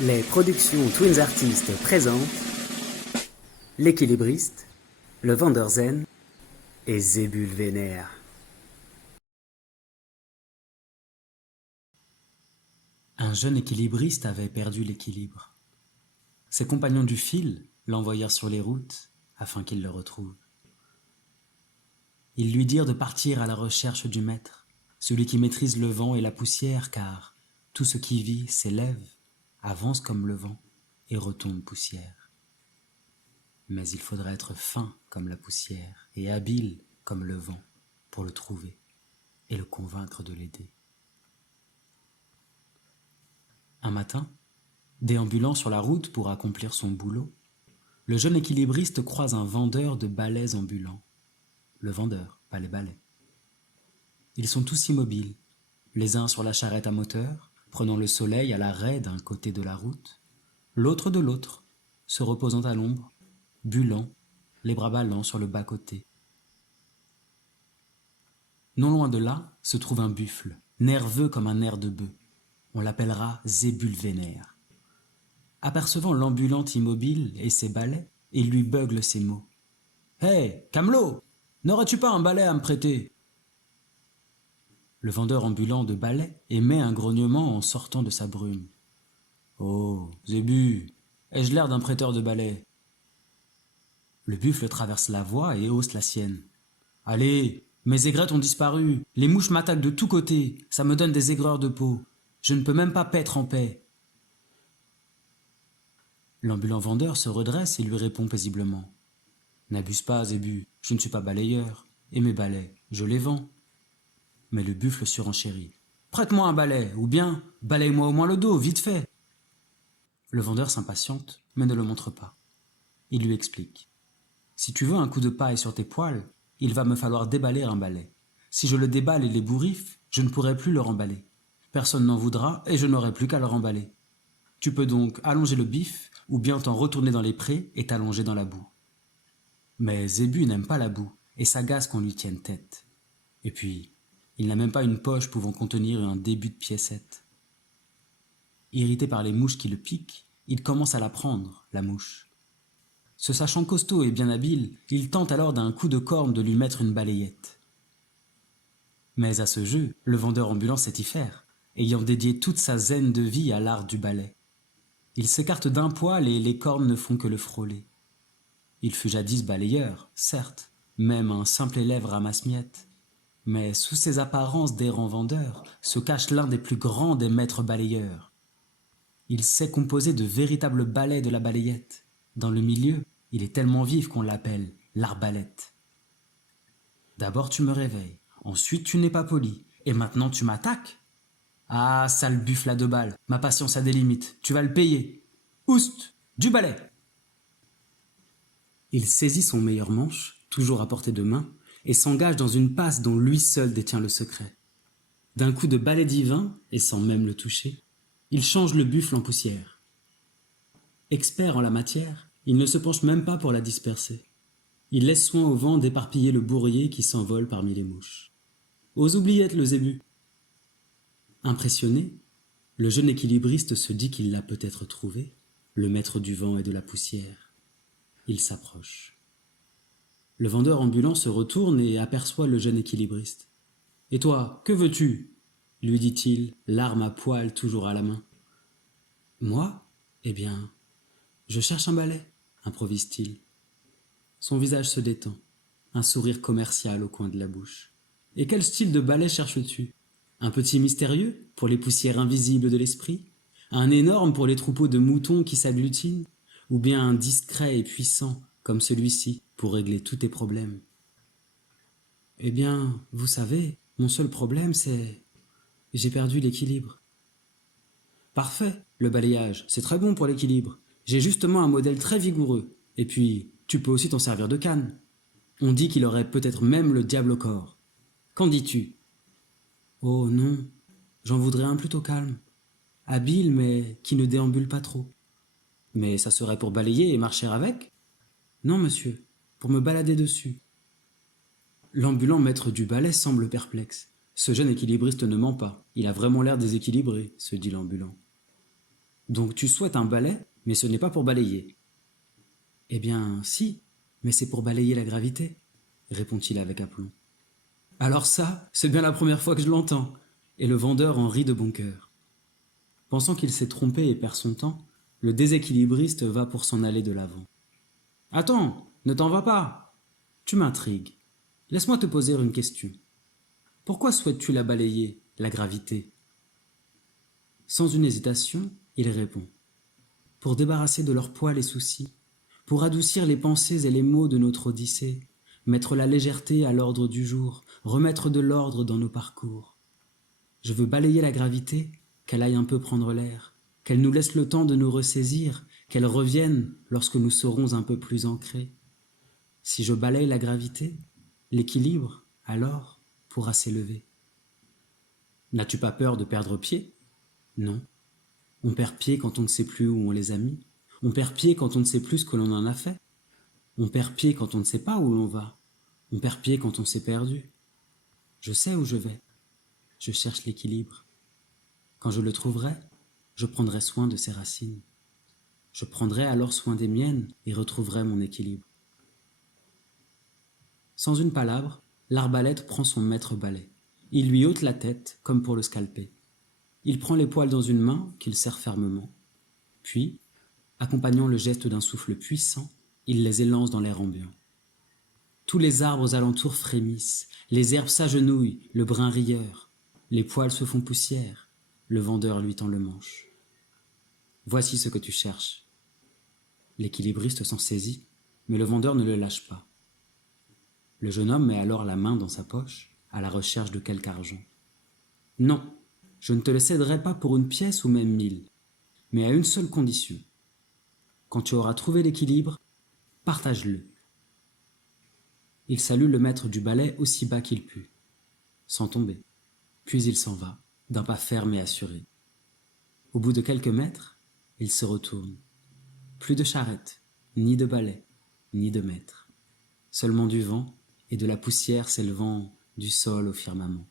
Les productions Twins Artistes présentent L'équilibriste, le vendeur zen et Zébul Vénère. Un jeune équilibriste avait perdu l'équilibre. Ses compagnons du fil l'envoyèrent sur les routes afin qu'il le retrouve. Ils lui dirent de partir à la recherche du maître, celui qui maîtrise le vent et la poussière, car tout ce qui vit s'élève, avance comme le vent et retombe poussière. Mais il faudrait être fin comme la poussière et habile comme le vent pour le trouver et le convaincre de l'aider. Un matin, déambulant sur la route pour accomplir son boulot, le jeune équilibriste croise un vendeur de balais ambulants. Le vendeur, pas les balais. Ils sont tous immobiles, les uns sur la charrette à moteur, prenant le soleil à l'arrêt d'un côté de la route, l'autre de l'autre, se reposant à l'ombre, bulant, les bras ballants sur le bas-côté. Non loin de là se trouve un buffle, nerveux comme un nerf de bœuf. On l'appellera Zébul Vénère. Apercevant l'ambulant immobile et ses balais, il lui beugle ces mots. « Hé, Camelot, n'aurais-tu pas un balai à me prêter ?» Le vendeur ambulant de balais émet un grognement en sortant de sa brume. « Oh, Zébu, ai-je l'air d'un prêteur de balais ?» Le buffle traverse la voie et hausse la sienne. « Allez, mes aigrettes ont disparu, les mouches m'attaquent de tous côtés, ça me donne des aigreurs de peau. Je ne peux même pas paître en paix. » L'ambulant vendeur se redresse et lui répond paisiblement. « N'abuse pas, Zébu, je ne suis pas balayeur, et mes balais, je les vends. » Mais le buffle surenchérit. « Prête-moi un balai, ou bien balaye-moi au moins le dos, vite fait. » Le vendeur s'impatiente, mais ne le montre pas. Il lui explique. « Si tu veux un coup de paille sur tes poils, il va me falloir déballer un balai. Si je le déballe et l'ébouriffe, je ne pourrai plus le remballer. Personne n'en voudra et je n'aurai plus qu'à le remballer. Tu peux donc allonger le bif ou bien t'en retourner dans les prés et t'allonger dans la boue. » Mais Zébu n'aime pas la boue et s'agace qu'on lui tienne tête. Et puis, il n'a même pas une poche pouvant contenir un début de piécette. Irrité par les mouches qui le piquent, il commence à la prendre, la mouche. Se sachant costaud et bien habile, il tente alors d'un coup de corne de lui mettre une balayette. Mais à ce jeu, le vendeur ambulant sait y faire, ayant dédié toute sa zen de vie à l'art du balai. Il s'écarte d'un poil et les cornes ne font que le frôler. Il fut jadis balayeur, certes, même un simple élève ramasse-miettes. Mais sous ces apparences d'errant vendeur se cache l'un des plus grands des maîtres balayeurs. Il sait composer de véritables balais de la balayette. Dans le milieu, il est tellement vif qu'on l'appelle l'arbalète. D'abord tu me réveilles, ensuite tu n'es pas poli, et maintenant tu m'attaques. Ah, sale buffle à 2 balles, ma patience a des limites, tu vas le payer. Oust, du balai. Il saisit son meilleur manche, toujours à portée de main, et s'engage dans une passe dont lui seul détient le secret. D'un coup de balai divin, et sans même le toucher, il change le buffle en poussière. Expert en la matière, il ne se penche même pas pour la disperser. Il laisse soin au vent d'éparpiller le bourrier qui s'envole parmi les mouches. Aux oubliettes, le Zébu. Impressionné, le jeune équilibriste se dit qu'il l'a peut-être trouvé, le maître du vent et de la poussière. Il s'approche. Le vendeur ambulant se retourne et aperçoit le jeune équilibriste. « Et toi, que veux-tu » lui dit-il, l'arme à poil toujours à la main. « Moi ? Eh bien, je cherche un balai, improvise-t-il. Son visage se détend, un sourire commercial au coin de la bouche. « Et quel style de balai cherches-tu ? Un petit mystérieux, pour les poussières invisibles de l'esprit ? Un énorme pour les troupeaux de moutons qui s'agglutinent ? Ou bien un discret et puissant, comme celui-ci, pour régler tous tes problèmes ? Eh bien, vous savez, mon seul problème, c'est... j'ai perdu l'équilibre. » Parfait, le balayage, c'est très bon pour l'équilibre. J'ai justement un modèle très vigoureux. Et puis, tu peux aussi t'en servir de canne. On dit qu'il aurait peut-être même le diable au corps. Qu'en dis-tu ? Oh non, j'en voudrais un plutôt calme. Habile, mais qui ne déambule pas trop. Mais ça serait pour balayer et marcher avec ? Non, monsieur, pour me balader dessus. L'ambulant maître du balai semble perplexe. Ce jeune équilibriste ne ment pas. Il a vraiment l'air déséquilibré, se dit l'ambulant. Donc tu souhaites un balai, mais ce n'est pas pour balayer. Eh bien, si, mais c'est pour balayer la gravité, répond-il avec aplomb. Alors ça, c'est bien la première fois que je l'entends, et le vendeur en rit de bon cœur. Pensant qu'il s'est trompé et perd son temps, le déséquilibriste va pour s'en aller de l'avant. Attends, ne t'en vas pas. Tu m'intrigues. Laisse-moi te poser une question. Pourquoi souhaites-tu la balayer, la gravité? Sans une hésitation, il répond. Pour débarrasser de leur poids les soucis, pour adoucir les pensées et les mots de notre odyssée, mettre la légèreté à l'ordre du jour, remettre de l'ordre dans nos parcours. Je veux balayer la gravité, qu'elle aille un peu prendre l'air, qu'elle nous laisse le temps de nous ressaisir, qu'elle revienne lorsque nous serons un peu plus ancrés. Si je balaye la gravité, l'équilibre, alors, pourra s'élever. N'as-tu pas peur de perdre pied? Non. On perd pied quand on ne sait plus où on les a mis. On perd pied quand on ne sait plus ce que l'on en a fait. On perd pied quand on ne sait pas où l'on va. On perd pied quand on s'est perdu. Je sais où je vais. Je cherche l'équilibre. Quand je le trouverai, je prendrai soin de ses racines. Je prendrai alors soin des miennes et retrouverai mon équilibre. Sans une palabre, l'arbalète prend son maître balai. Il lui ôte la tête comme pour le scalper. Il prend les poils dans une main qu'il serre fermement. Puis, accompagnant le geste d'un souffle puissant, il les élance dans l'air ambiant. Tous les arbres aux alentours frémissent, les herbes s'agenouillent, le brun rieur, les poils se font poussière, le vendeur lui tend le manche. Voici ce que tu cherches. L'équilibriste s'en saisit, mais le vendeur ne le lâche pas. Le jeune homme met alors la main dans sa poche, à la recherche de quelque argent. Non, je ne te le céderai pas pour une pièce ou même 1000, mais à une seule condition. Quand tu auras trouvé l'équilibre, partage-le. Il salue le maître du balai aussi bas qu'il put, sans tomber. Puis il s'en va, d'un pas ferme et assuré. Au bout de quelques mètres, il se retourne. Plus de charrette, ni de balai, ni de maître. Seulement du vent et de la poussière s'élevant du sol au firmament.